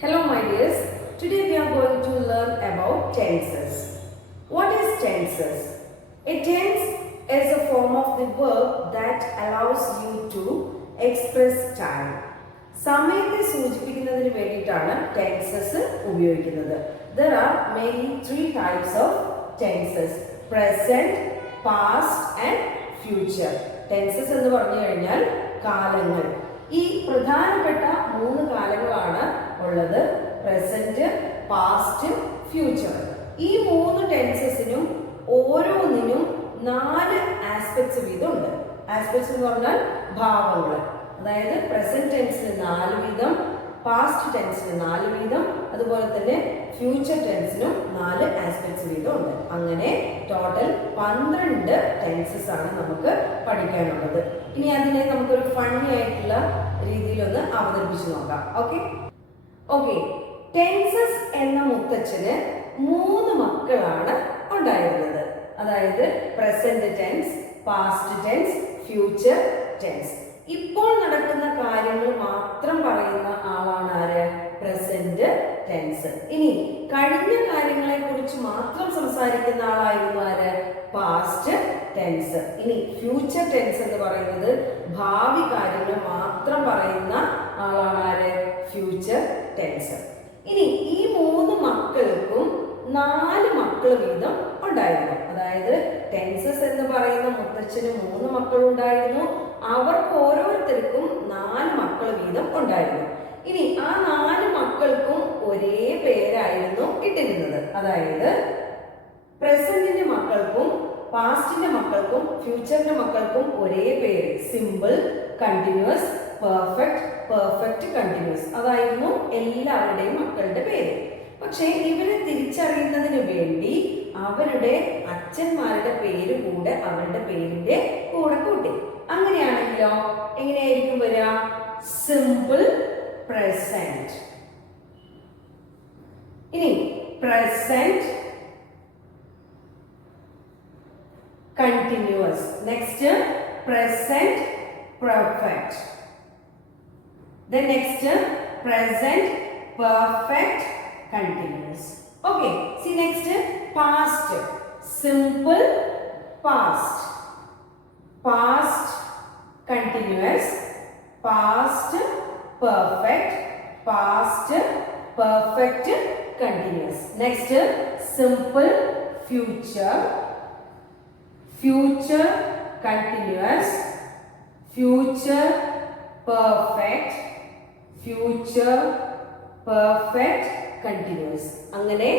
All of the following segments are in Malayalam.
Hello my dears, today we are going to learn about tenses. What is tenses? A tense is a form of the verb that allows you to express time. സമയത്തെ സൂചിപ്പിക്കുന്നതിന് വേണ്ടിയിട്ടാണ് ടെൻസസ് ഉപയോഗിക്കുന്നത്. There are mainly three types of tenses: present, past and future. Tenses എന്ന് പറഞ്ഞു കഴിഞ്ഞാൽ കാലങ്ങൾ. ഈ പ്രധാനപ്പെട്ട മൂന്ന് കാലങ്ങളാണ് ഉള്ളത്: പ്രസന്റ്, പാസ്റ്റ്, ഫ്യൂച്ചർ. ഈ മൂന്ന് ടെൻസസിനും ഓരോന്നിനും 4 ആസ്പെക്ട്സ് വീതം ഉണ്ട്. ആസ്പെക്ട്സ് എന്ന് പറഞ്ഞാൽ ഭാവങ്ങൾ. അതായത് പ്രസന്റ് ടെൻസിന് 4 വീതം, പാസ്റ്റ് ടെൻസിന് 4 വീതം, അതുപോലെ തന്നെ ഫ്യൂച്ചർ ടെൻസിനും 4 ആസ്പെക്ട്സ് വീതം ഉണ്ട്. അങ്ങനെ ടോട്ടൽ 12 ടെൻസസ് ആണ് നമുക്ക് പഠിക്കാനുള്ളത്. ഇനി അതിനെ നമുക്കൊരു ഫണ്ണി ആയിട്ടുള്ള രീതിയിലൊന്ന് അവതരിപ്പിച്ച് നോക്കാം. ഓക്കെ, ടെൻസസ് എന്ന മുത്തച്ഛന് 3 മക്കളാണ് ഉണ്ടായിരുന്നത്. അതായത് present tense, past tense, future tense. ഇപ്പോൾ നടക്കുന്ന കാര്യങ്ങൾ മാത്രം പറയുന്ന ആളാണ് ആര്? Present tense. ഇനി കഴിഞ്ഞ കാര്യങ്ങളെ കുറിച്ച് മാത്രം സംസാരിക്കുന്ന ആളായിരുന്നു ആര്? Past tense. ഇനി ഫ്യൂച്ചർ ടെൻസ് എന്ന് പറയുന്നത് ഭാവി കാര്യങ്ങൾ മാത്രം പറയുന്ന ആളാണ് ആര്? Future tense. ഇനി ഈ 3 മക്കൾക്കും 4 മക്കൾ വീതം ഉണ്ടായിരുന്നു. അതായത് ടെൻസസ് എന്ന് പറയുന്ന മുത്തച്ഛന് 3 മക്കളുണ്ടായിരുന്നു. അവർക്ക് ഓരോരുത്തർക്കും 4 മക്കൾ വീതം ഉണ്ടായിരുന്നു. ഇനി ആ 4 മക്കൾക്കും ഒരേ പേരായിരുന്നു ഇട്ടിരുന്നത്. അതായത് പ്രസന്റിന്റെ മക്കൾക്കും പാസ്റ്റിന്റെ മക്കൾക്കും ഫ്യൂച്ചറിന്റെ മക്കൾക്കും ഒരേ പേര്: simple, continuous, perfect, perfect continuous. അതായിരുന്നു എല്ലാവരുടെയും മക്കളുടെ പേര്. പക്ഷേ ഇവരെ തിരിച്ചറിയുന്നതിന് വേണ്ടി അവരുടെ അച്ഛന്മാരുടെ പേര് കൂടെ അവരുടെ പേരിന്റെ കൂടെ കൂട്ടി. അങ്ങനെയാണെങ്കിലോ എങ്ങനെയായിരിക്കും വരിക? Simple present. ഇനി present continuous. Next, present perfect. Then next, present perfect continuous. Okay, see next, past. Simple past. Past continuous. Past perfect. Past perfect continuous. Next, simple future. Future continuous, future perfect, future perfect continuous. അങ്ങനെ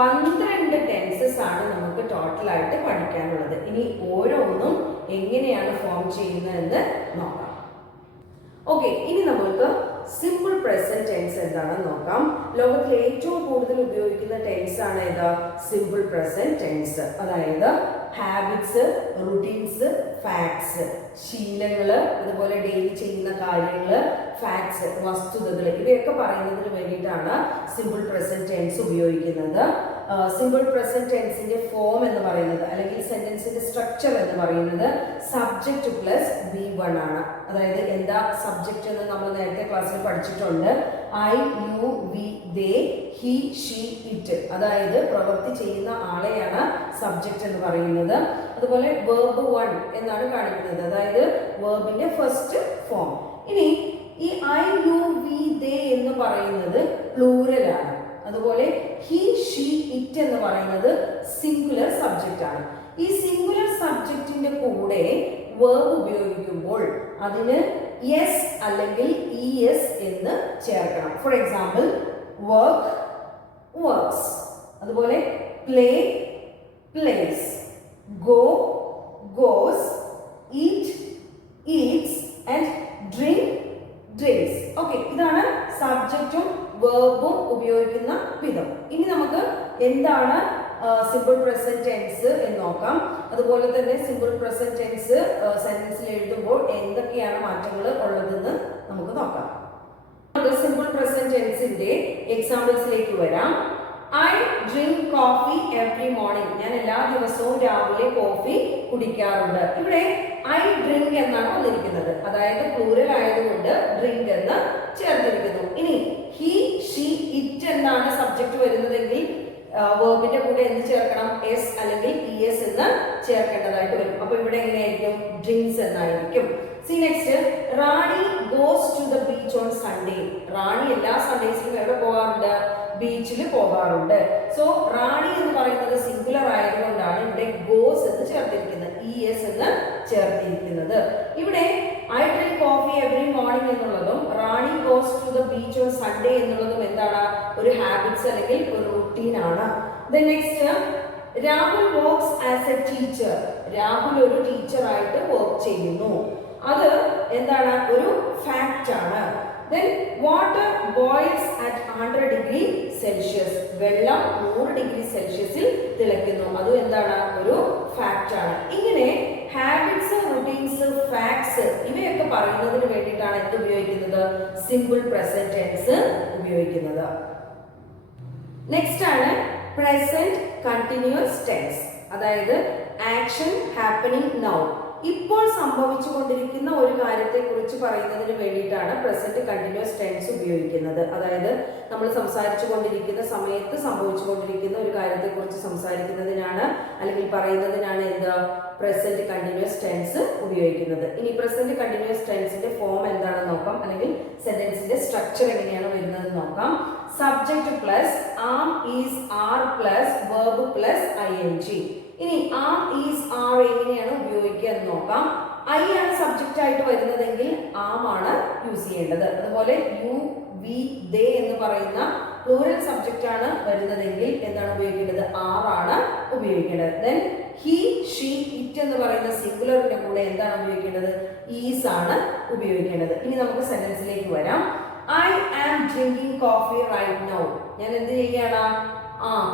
12 ടെൻസസ് ആണ് നമുക്ക് ടോട്ടൽ ആയിട്ട് പഠിക്കാനുള്ളത്. ഇനി ഓരോന്നും എങ്ങനെയാണ് ഫോം ചെയ്യുന്നതെന്ന് നോക്കാം. ഓക്കെ, ഇനി നമുക്ക് സിമ്പിൾ പ്രസന്റ് ടെൻസ് എന്താണെന്ന് നോക്കാം. ലോകത്തിൽ ഏറ്റവും കൂടുതൽ ഉപയോഗിക്കുന്ന ടെൻസ് ആണ് ഏതാ? Simple present tense. അതായത് ഹാബിറ്റ്സ്, റുട്ടീൻസ്, ഫാക്ട്സ്, ശീലങ്ങള്, അതുപോലെ ഡെയിലി ചെയ്യുന്ന കാര്യങ്ങള്, ഫാക്ട്സ്, വസ്തുതകൾ, ഇവയൊക്കെ പറയുന്നതിന് വേണ്ടിയിട്ടാണ് സിമ്പിൾ പ്രസന്റ് ടെൻസ് ഉപയോഗിക്കുന്നത്. സിമ്പിൾ പ്രസന്റ് ടെൻസിന്റെ ഫോം എന്ന് പറയുന്നത്, അല്ലെങ്കിൽ സെന്റൻസിന്റെ സ്ട്രക്ചർ എന്ന് പറയുന്നത് സബ്ജക്റ്റ് പ്ലസ് V1 ആണ്. അതായത് എന്താ സബ്ജക്റ്റ് എന്ന് നമ്മൾ നേരത്തെ ക്ലാസ്സിൽ പഠിച്ചിട്ടുണ്ട്. I, you, we, they, he, she, it. അതായത് പ്രവൃത്തി ചെയ്യുന്ന ആളെയാണ് സബ്ജക്റ്റ് എന്ന് പറയുന്നത്. അതുപോലെ verb 1 എന്നാണ് കാണിക്കുന്നത്, അതായത് വെർബിന്റെ ഫസ്റ്റ് ഫോം. ഇനി ഈ I, you, we, they എന്ന് പറയുന്നത് പ്ലൂറൽ ആണ്. അതുപോലെ he, she, it എന്ന് പറയുന്നത് സിംഗുലർ സബ്ജക്റ്റ് ആണ്. ഈ സിംഗുലർ സബ്ജക്റ്റിന്റെ കൂടെ verb ഉപയോഗിക്കുമ്പോൾ അതിന് yes അല്ലെങ്കിൽ es എന്ന് ചേർക്കണം. For example, work, works. അതുപോലെ play, plays. Go, goes. Eat, eats. And drink, drinks. Okay, ഇതാണ് സബ്ജക്റ്റും വെർബും ഉപയോഗിക്കുന്ന വിധം. ഇനി നമുക്ക് എന്താണ് സിമ്പിൾ പ്രസന്റ് ടെൻസ് എന്ന് നോക്കാം. അതുപോലെ തന്നെ സിമ്പിൾ പ്രസന്റ് ടെൻസ് സെന്റൻസിൽ എഴുതുമ്പോൾ എന്തൊക്കെയാണ് മാറ്റങ്ങൾ ഉള്ളതെന്ന് നമുക്ക് നോക്കാം. സിമ്പിൾ പ്രസന്റ് ടെൻസിന്റെ എക്സാമ്പിൾസിലേക്ക് വരാം. I drink coffee every morning. ഞാൻ എല്ലാ ദിവസവും രാവിലെ കോഫി കുടിക്കാറുണ്ട്. ഇവിടെ I drink എന്നാണ് വന്നിരിക്കുന്നത്. അതായത് പ്ലൂറൽ ആയതുകൊണ്ട് drink എന്ന് ചേർത്തിരിക്കുന്നു. ഇനി he, she, ഇറ്റ് എന്നാണ് സബ്ജക്ട് വരുന്നതെങ്കിൽ വേർബിന്റെ കൂടെ എന്ത് ചേർക്കണം? എസ് അല്ലെങ്കിൽ ഇഎസ് എന്ന് ചേർക്കേണ്ടതായിട്ട് വരും. അപ്പൊ ഇവിടെ എങ്ങനെയായിരിക്കും? ഡ്രിങ്ക്സ് എന്നായിരിക്കും. See next, Rani goes to the beach on Sunday. Rani എല്ലാ സൺഡേസിലും എവിടെ പോകാറുണ്ട്? ബീച്ചിൽ പോകാറുണ്ട്. സോ റാണി എന്ന് പറയുന്നത് സിംഗുലർ ആയതുകൊണ്ടാണ് ഇവിടെ ഗോസ് എന്ന് ചേർത്തിരിക്കുന്നത്, ഇഎസ് എന്ന് ചേർത്തിരിക്കുന്നത്. ഇവിടെ I drink coffee every morning എന്നുള്ളതും Rani goes to the beach on Sunday എന്നുള്ളതും എന്താണ്? ഒരു ഹാബിറ്റ്സ് അല്ലെങ്കിൽ ഒരു റുട്ടീൻ ആണ്. Next, Rahul works as a teacher. Rahul ഒരു ടീച്ചർ ആയിട്ട് വർക്ക് ചെയ്യുന്നു. അത് എന്താണ്? ഒരു ഫാക്റ്റ് ആണ്. Then water boils at 100 degree Celsius. വെള്ളം 100 ഡിഗ്രി സെൽഷ്യസിൽ തിളയ്ക്കുന്നു. അതും എന്താണ്? ഒരു ഫാക്റ്റ് ആണ്. ഇങ്ങനെ ഹാബിറ്റ്സ്, റുട്ടീൻസ്, ഫാക്ട്സ് ഇവയൊക്കെ പറയുന്നതിന് വേണ്ടിയിട്ടാണ് എന്ത് ഉപയോഗിക്കുന്നത്? സിമ്പിൾ പ്രസന്റ് ടെൻസ് ഉപയോഗിക്കുന്നത്. നെക്സ്റ്റ് ആണ് പ്രസന്റ് കണ്ടിന്യൂസ് ടെൻസ്. അതായത് ആക്ഷൻ ഹാപ്പനിങ് നൗ. ഇപ്പോൾ സംഭവിച്ചുകൊണ്ടിരിക്കുന്ന ഒരു കാര്യത്തെ കുറിച്ച് പറയുന്നതിന് വേണ്ടിയിട്ടാണ് പ്രസന്റ് കണ്ടിന്യൂസ് ടെൻസ് ഉപയോഗിക്കുന്നത്. അതായത് നമ്മൾ സംസാരിച്ചു കൊണ്ടിരിക്കുന്ന സമയത്ത് സംഭവിച്ചുകൊണ്ടിരിക്കുന്ന ഒരു കാര്യത്തെ കുറിച്ച് സംസാരിക്കുന്നതിനാണ് അല്ലെങ്കിൽ പറയുന്നതിനാണ് എന്താ? പ്രസന്റ് കണ്ടിന്യൂസ് ടെൻസ് ഉപയോഗിക്കുന്നത്. ഇനി പ്രസന്റ് കണ്ടിന്യൂസ് ടെൻസിന്റെ ഫോം എന്താണെന്ന് നോക്കാം, അല്ലെങ്കിൽ സെന്റൻസിന്റെ സ്ട്രക്ചർ എങ്ങനെയാണ് വരുന്നത് നോക്കാം. Subject plus am is are plus verb plus ING. ഇനി ആം ഈസ് ആർ എങ്ങനെയാണ് ഉപയോഗിക്കുക എന്ന് നോക്കാം. ഐ ആണ് സബ്ജക്റ്റ് ആയിട്ട് വരുന്നതെങ്കിൽ ആം ആണ് യൂസ് ചെയ്യേണ്ടത്. അതുപോലെ യു, വി, ദേ എന്ന് പറയുന്ന പ്ലൂറൽ സബ്ജക്റ്റ് ആണ് വരുന്നതെങ്കിൽ എന്താണ് ഉപയോഗിക്കേണ്ടത്? ആർ ആണ് ഉപയോഗിക്കേണ്ടത്. ദെൻ ഹി, ഷീ, ഇറ്റ് എന്ന് പറയുന്ന സിംഗുലറിന്റെ കൂടെ എന്താണ് ഉപയോഗിക്കേണ്ടത്? ഈസ് ആണ് ഉപയോഗിക്കേണ്ടത്. ഇനി നമുക്ക് സെന്റൻസിലേക്ക് വരാം. I am drinking coffee right now. ഞാൻ എന്ത് ചെയ്യാണ്?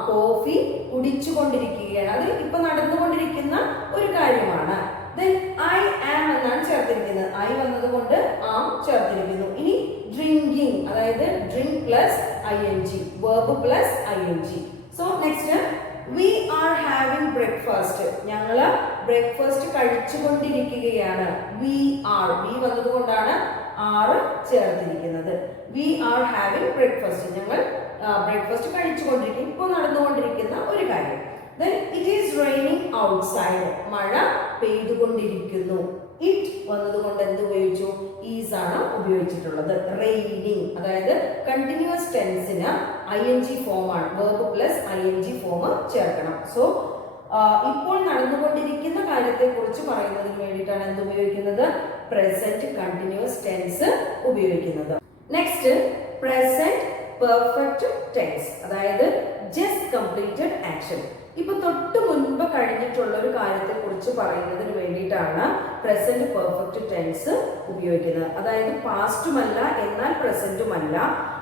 കോഫി കുടിച്ചുകൊണ്ടിരിക്കുകയാണ്. അത് ഇപ്പൊ നടന്നുകൊണ്ടിരിക്കുന്ന ഒരു കാര്യമാണ്. ദെൻ ഐ ആം എന്നാണ് ചേർത്തിരിക്കുന്നത്. ഐ വന്നതുകൊണ്ട് ആം ചേർത്തിരിക്കുന്നു. ഇനി ഡ്രിങ്കിങ്, അതായത് drink plus ING, verb plus ING. So next, we are having breakfast. ഞങ്ങൾ ബ്രേക്ക്ഫാസ്റ്റ് കഴിച്ചുകൊണ്ടിരിക്കുകയാണ്. വി ആർ, വി വന്നതുകൊണ്ടാണ് ആറ് ചേർത്തിരിക്കുന്നത്. We are having breakfast. ഞങ്ങൾ ബ്രേക്ക്ഫാസ്റ്റ് കഴിച്ചുകൊണ്ടിരിക്കും, ഇപ്പോൾ നടന്നുകൊണ്ടിരിക്കുന്ന ഒരു കാര്യം. Then it is raining outside. മഴ പെയ്തുകൊണ്ടിരിക്കുന്നു. ഇറ്റ് വന്നതുകൊണ്ട് എന്ത് ഉപയോഗിച്ചു? ഈസ് ആണ് ഉപയോഗിച്ചിട്ടുള്ളത്. റെയിനിങ്, അതായത് കണ്ടിന്യൂസ് ടെൻസിന് ING ഫോം ആണ്. വെർബ് പ്ലസ് ING ഫോം ചേർക്കണം. സോ ഇപ്പോൾ നടന്നുകൊണ്ടിരിക്കുന്ന കാര്യത്തെ കുറിച്ച് പറയുന്നതിന് വേണ്ടിയിട്ടാണ് എന്ത് ഉപയോഗിക്കുന്നത്? പ്രസന്റ് കണ്ടിന്യൂസ് ടെൻസ് ഉപയോഗിക്കുന്നത്. Next, present perfect tense. അതായത് ജസ്റ്റ് കംപ്ലീറ്റഡ് ആക്ഷൻ. ഇപ്പൊ തൊട്ട് മുൻപ് കഴിഞ്ഞിട്ടുള്ള ഒരു കാര്യത്തെ കുറിച്ച് പറയുന്നതിന് വേണ്ടിയിട്ടാണ് പ്രസന്റ് പെർഫെക്റ്റ് ടെൻസ് ഉപയോഗിക്കുന്നത്. അതായത് പാസ്റ്റുമല്ല എന്നാൽ പ്രസന്റുമല്ല,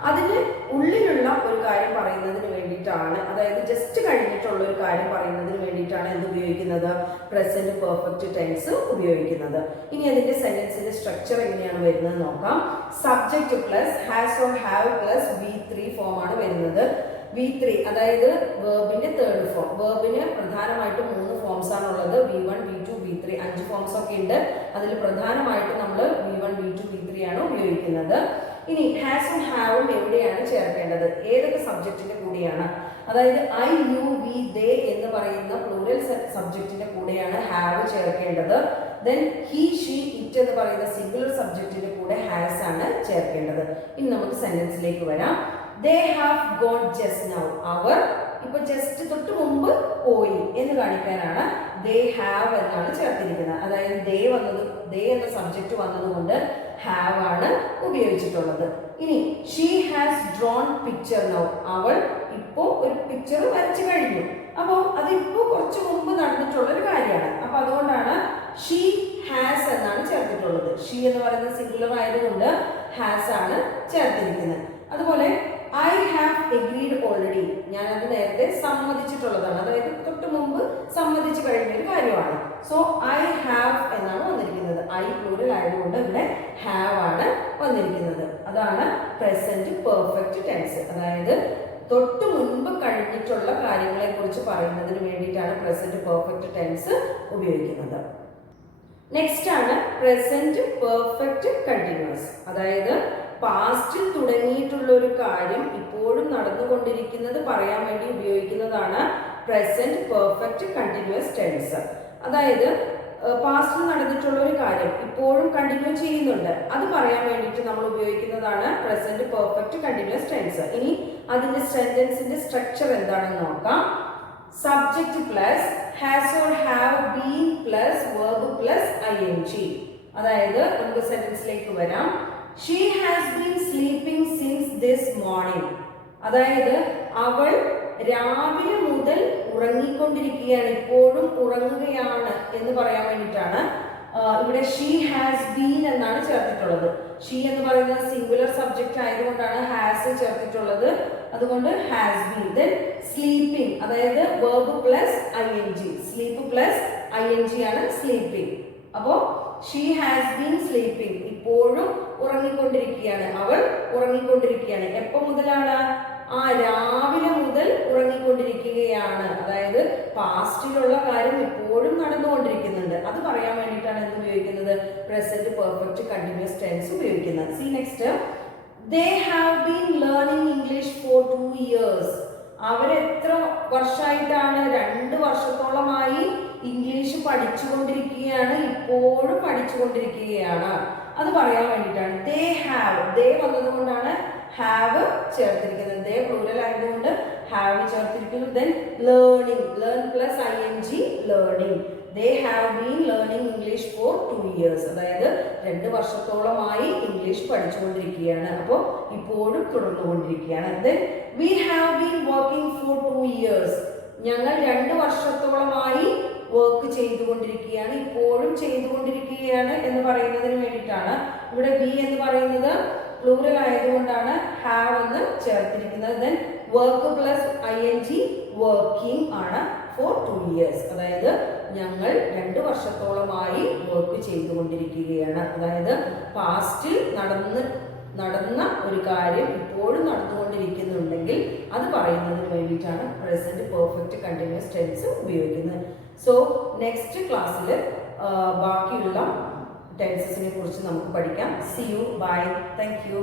അതിന് ഉള്ളിലുള്ള ഒരു കാര്യം പറയുന്നതിന് വേണ്ടിയിട്ടാണ്, അതായത് ജസ്റ്റ് കഴിഞ്ഞിട്ടുള്ള ഒരു കാര്യം പറയുന്നതിന് വേണ്ടിയിട്ടാണ് എന്ത് ഉപയോഗിക്കുന്നത്? പ്രസന്റ് പെർഫെക്റ്റ് ടെൻസ് ഉപയോഗിക്കുന്നത്. ഇനി അതിന്റെ സെന്റൻസിന്റെ സ്ട്രക്ചർ എങ്ങനെയാണ് വരുന്നത് നോക്കാം. Subject plus has or have plus V3 form ആണ് വരുന്നത്. V3 അതായത് വേർബിന്റെ തേർഡ് ഫോം. വേർബിന് പ്രധാനമായിട്ടും 3 ഫോംസ് ആണുള്ളത്. V1, V2, V3, 5 ഫോംസ് ഒക്കെ ഉണ്ട്. അതിൽ പ്രധാനമായിട്ട് നമ്മൾ V1, V2, V3 ആണ് ഉപയോഗിക്കുന്നത്. ഇനി ഹാസും ഹാവും എവിടെയാണ് ചേർക്കേണ്ടത്? ഏതൊക്കെ സബ്ജക്റ്റിന്റെ കൂടെയാണ്? അതായത് ഐ, യു, വി, ദേ എന്ന് പറയുന്ന പ്ലൂറൽ സബ്ജക്റ്റിന്റെ കൂടെയാണ് ഹാവ് ചേർക്കേണ്ടത്. ദെൻ ഹി, ഷീ, ഇറ്റ് എന്ന് പറയുന്ന സിംഗുലർ സബ്ജക്റ്റിന്റെ കൂടെ ഹാസ് ആണ് ചേർക്കേണ്ടത്. ഇനി നമുക്ക് സെന്റൻസിലേക്ക് വരാം. They have gone just now. അവർ ഇപ്പൊ ജസ്റ്റ് തൊട്ട് മുമ്പ് പോയി എന്ന് കാണിക്കാനാണ് they have എന്നാണ് ചേർത്തിരിക്കുന്നത്. അതായത് they എന്ന സബ്ജക്റ്റ് വന്നതുകൊണ്ട് have ആണ് ഉപയോഗിച്ചിട്ടുള്ളത്. ഇനി she has drawn picture now. അവൾ ഇപ്പോ ഒരു പിക്ചർ വരച്ചു കഴിഞ്ഞു. അപ്പോൾ അത് ഇപ്പോ കുറച്ച് മുമ്പ് നടന്നിട്ടുള്ള ഒരു കാര്യമാണ്. അപ്പൊ അതുകൊണ്ടാണ് she has എന്നാണ് ചേർത്തിട്ടുള്ളത്. she എന്ന് പറയുന്നത് സിംഗുലർ ആയതുകൊണ്ട് has ആണ് ചേർത്തിരിക്കുന്നത്. അതുപോലെ ഐ ഹാവ് എഗ്രീഡ് ഓൾറെഡി. ഞാനത് നേരത്തെ സമ്മതിച്ചിട്ടുള്ളതാണ്, അതായത് തൊട്ട് മുമ്പ് സമ്മതിച്ചു കഴിഞ്ഞ ഒരു കാര്യമാണ്. സോ ഐ ഹാവ് എന്നാണ് വന്നിരിക്കുന്നത്. ഐ പ്ലൂറൽ ആയതുകൊണ്ട് ഇവിടെ ഹാവ് ആണ് വന്നിരിക്കുന്നത്. അതാണ് പ്രസന്റ് പെർഫെക്റ്റ് ടെൻസ്. അതായത് തൊട്ട് മുൻപ് കഴിഞ്ഞിട്ടുള്ള കാര്യങ്ങളെ കുറിച്ച് പറയുന്നതിന് വേണ്ടിയിട്ടാണ് പ്രസന്റ് പെർഫെക്റ്റ് ടെൻസ് ഉപയോഗിക്കുന്നത്. നെക്സ്റ്റ് ആണ് പ്രസന്റ് പെർഫെക്റ്റ് കണ്ടിന്യൂസ്. അതായത് പാസ്റ്റിൽ തുടങ്ങിയിട്ടുള്ള ഒരു കാര്യം ഇപ്പോഴും നടന്നുകൊണ്ടിരിക്കുന്നത് പറയാൻ വേണ്ടി ഉപയോഗിക്കുന്നതാണ് പ്രസന്റ് പെർഫെക്റ്റ് കണ്ടിന്യൂസ് ടെൻസ്. അതായത് പാസ്റ്റിൽ നടന്നിട്ടുള്ള ഒരു കാര്യം ഇപ്പോഴും കണ്ടിന്യൂ ചെയ്യുന്നുണ്ട്, അത് പറയാൻ വേണ്ടിയിട്ട് നമ്മൾ ഉപയോഗിക്കുന്നതാണ് പ്രസന്റ് പെർഫെക്റ്റ് കണ്ടിന്യൂസ് ടെൻസ്. ഇനി അതിന്റെ സെന്റൻസിന്റെ സ്ട്രക്ചർ എന്താണെന്ന് നോക്കാം. Subject plus has or have been plus verb plus ing. അതായത് നമുക്ക് സെന്റൻസിലേക്ക് വരാം. She has been sleeping since this morning. അതായത് അവൾ രാവിലെ മുതൽ ഉറങ്ങിക്കൊണ്ടിരിക്കുകയാണ്, ഇപ്പോഴും ഉറങ്ങുകയാണ് എന്ന് പറയാൻ വേണ്ടിയിട്ടാണ് ഇവിടെ ഷീ ഹാസ് ബീൻ എന്നാണ് ചേർത്തിട്ടുള്ളത്. ഷീ എന്ന് പറയുന്നത് സിംഗുലർ സബ്ജക്റ്റ് ആയതുകൊണ്ടാണ് ഹാസ് ചേർത്തിട്ടുള്ളത്, അതുകൊണ്ട് ഹാസ് ബീൻ. ദെൻ സ്ലീപ്പിംഗ്, അതായത് verb plus ing, sleep plus ing ആണ് സ്ലീപ്പിംഗ്. അപ്പോ ഷീ ഹാസ് ബീൻ സ്ലീപ്പിംഗ്, ഇപ്പോഴും ഉറങ്ങിക്കൊണ്ടിരിക്കുകയാണ്, അവൾ ഉറങ്ങിക്കൊണ്ടിരിക്കുകയാണ്. എപ്പോ മുതലാണ്? രാവിലെ മുതൽ ഉറങ്ങിക്കൊണ്ടിരിക്കുകയാണ്. അതായത് പാസ്റ്റിലുള്ള കാര്യം ഇപ്പോഴും നടന്നുകൊണ്ടിരിക്കുന്നുണ്ട്, അത് പറയാൻ വേണ്ടിയിട്ടാണ് എന്ത് ഉപയോഗിക്കുന്നത്? പ്രസന്റ് പെർഫെക്റ്റ് കണ്ടിന്യൂസ് ടെൻസ് ഉപയോഗിക്കുന്നത്. C next, they have been learning English for 2 years. അവരെത്ര വർഷമായിട്ടാണ്? 2 വർഷത്തോളമായി ഇംഗ്ലീഷ് പഠിച്ചുകൊണ്ടിരിക്കുകയാണ്, ഇപ്പോഴും പഠിച്ചുകൊണ്ടിരിക്കുകയാണ്, അത് പറയാൻ വേണ്ടിയിട്ടാണ്. ദേ ഹാവ്, ദേ വന്നതുകൊണ്ടാണ് ഹാവ് ചേർത്തിരിക്കുന്നത്. ദേ പ്ലൂറൽ ആയതുകൊണ്ട് ഹാവ് ചേർത്തിരിക്കുന്നു. Then learning, learn plus ing, learning. They have been learning English for 2 years. അതായത് 2 വർഷത്തോളമായി ഇംഗ്ലീഷ് പഠിച്ചുകൊണ്ടിരിക്കുകയാണ്, അപ്പോൾ ഇപ്പോഴും തുടർന്നുകൊണ്ടിരിക്കുകയാണ്. Then we have been working for 2 years. ഞങ്ങൾ 2 വർഷത്തോളമായി വർക്ക് ചെയ്തുകൊണ്ടിരിക്കുകയാണ്, ഇപ്പോഴും ചെയ്തുകൊണ്ടിരിക്കുകയാണ് എന്ന് പറയുന്നതിന് വേണ്ടിയിട്ടാണ് ഇവിടെ ബി എന്ന് പറയുന്നത് പ്ലൂറൽ ആയതുകൊണ്ടാണ് ഹാവ് എന്ന് ചേർത്തിരിക്കുന്നത്. Then work plus ing, working ആണ് ഫോർ 2 years. അതായത് ഞങ്ങൾ 2 വർഷത്തോളമായി വർക്ക് ചെയ്തുകൊണ്ടിരിക്കുകയാണ്. അതായത് പാസ്റ്റിൽ നടന്ന ഒരു കാര്യം ഇപ്പോഴും നടന്നുകൊണ്ടിരിക്കുന്നുണ്ടെങ്കിൽ അത് പറയുന്നതിന് വേണ്ടിയിട്ടാണ് പ്രസന്റ് പെർഫെക്റ്റ് കണ്ടിന്യൂസ് ടെൻസ് ഉപയോഗിക്കുന്നത്. സോ നെക്സ്റ്റ് ക്ലാസ്സിൽ ബാക്കിയുള്ള ടെൻസസിനെ കുറിച്ച് നമുക്ക് പഠിക്കാം. See you, bye, thank U.